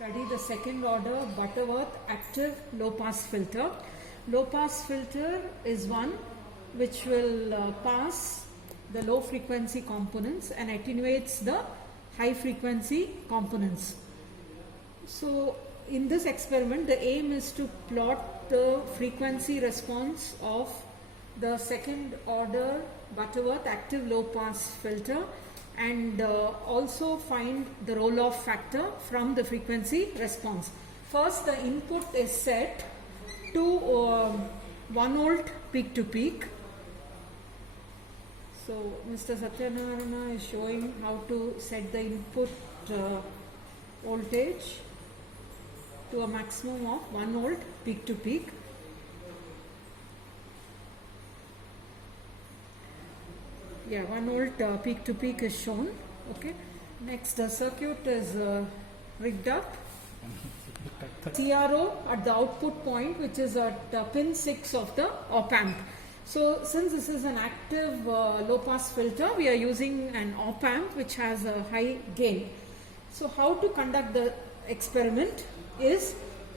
Study the second order Butterworth active low pass filter. Low pass filter is one which will pass the low frequency components and attenuates the high frequency components. So in this experiment the aim is to plot the frequency response of the second order Butterworth active low pass filter and also find the roll-off factor from the frequency response. First the input is set to 1 volt peak to peak. So Mr. Satyanarayana is showing how to set the input voltage to a maximum of 1 volt peak to peak. Yeah, 1 volt peak to peak is shown. Okay. Next, the circuit is rigged up. CRO at the output point, which is at pin 6 of the op amp. So, since this is an active low pass filter, we are using an op amp which has a high gain. So, how to conduct the experiment is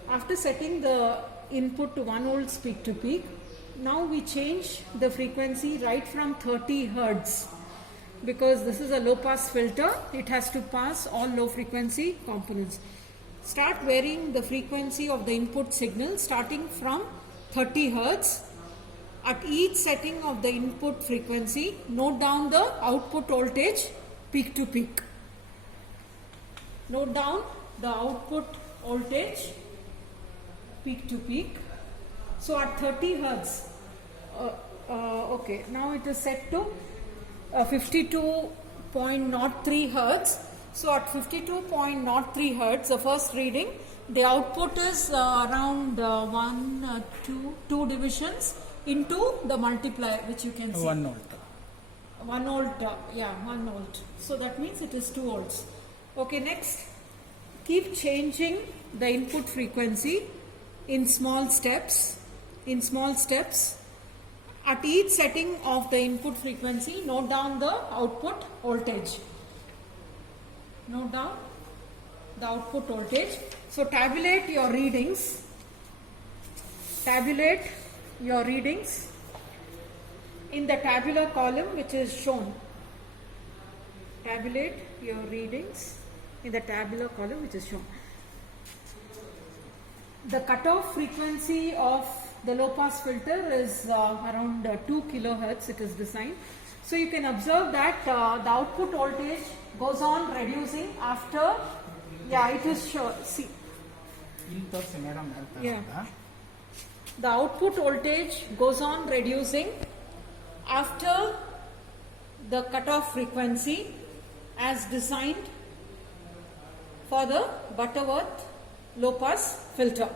after setting the input to 1 volt peak to peak. Now we change the frequency right from 30 Hertz because this is a low pass filter. It has to pass all low frequency components. Start varying the frequency of the input signal starting from 30 Hertz. At each setting of the input frequency, note down the output voltage peak to peak. Note down the output voltage peak to peak. So at 30 Hertz, okay, now it is set to 52.03 Hertz. So at 52.03 Hertz, the first reading, the output is around 2 divisions into the multiplier, which you can see. 1 volt. 1 volt, 1 volt. So that means it is 2 volts. Okay, next, keep changing the input frequency in small steps. At each setting of the input frequency, note down the output voltage. Note down the output voltage. So tabulate your readings. In the tabular column which is shown. Tabulate your readings in the tabular column which is shown. The cutoff frequency of the low pass filter is around 2 kilohertz. It is designed. So you can observe that the output voltage goes on reducing after. Yeah, it is sure. See. Yeah. The output voltage goes on reducing after the cutoff frequency as designed for the Butterworth low pass filter.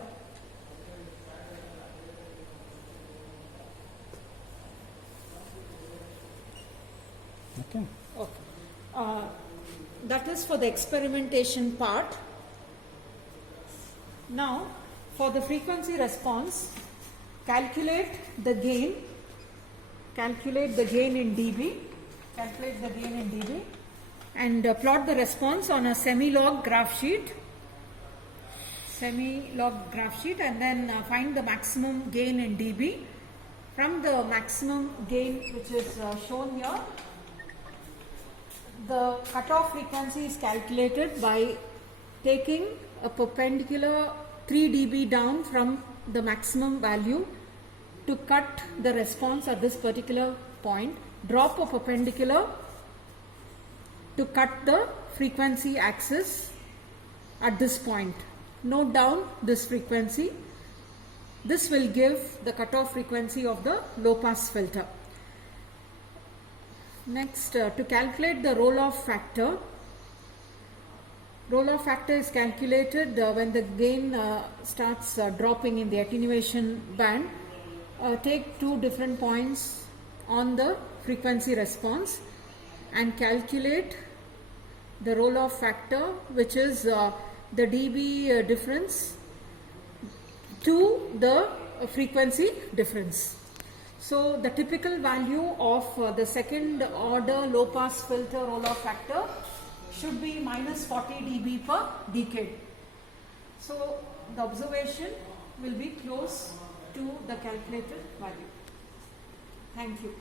Okay. That is for the experimentation part. Now, for the frequency response, calculate the gain in dB. And plot the response on a semi-log graph sheet. And then find the maximum gain in dB. From the maximum gain which is shown here, the cutoff frequency is calculated by taking a perpendicular 3 dB down from the maximum value to cut the response at this particular point. Drop a perpendicular to cut the frequency axis at this point. Note down this frequency. This will give the cutoff frequency of the low pass filter. Next, to calculate the roll-off factor. Roll-off factor is calculated when the gain starts dropping in the attenuation band. Take 2 different points on the frequency response and calculate the roll-off factor, which is the dB difference to the frequency difference. So the typical value of the second order low pass filter roll-off factor should be minus 40 dB per decade. So the observation will be close to the calculated value. Thank you.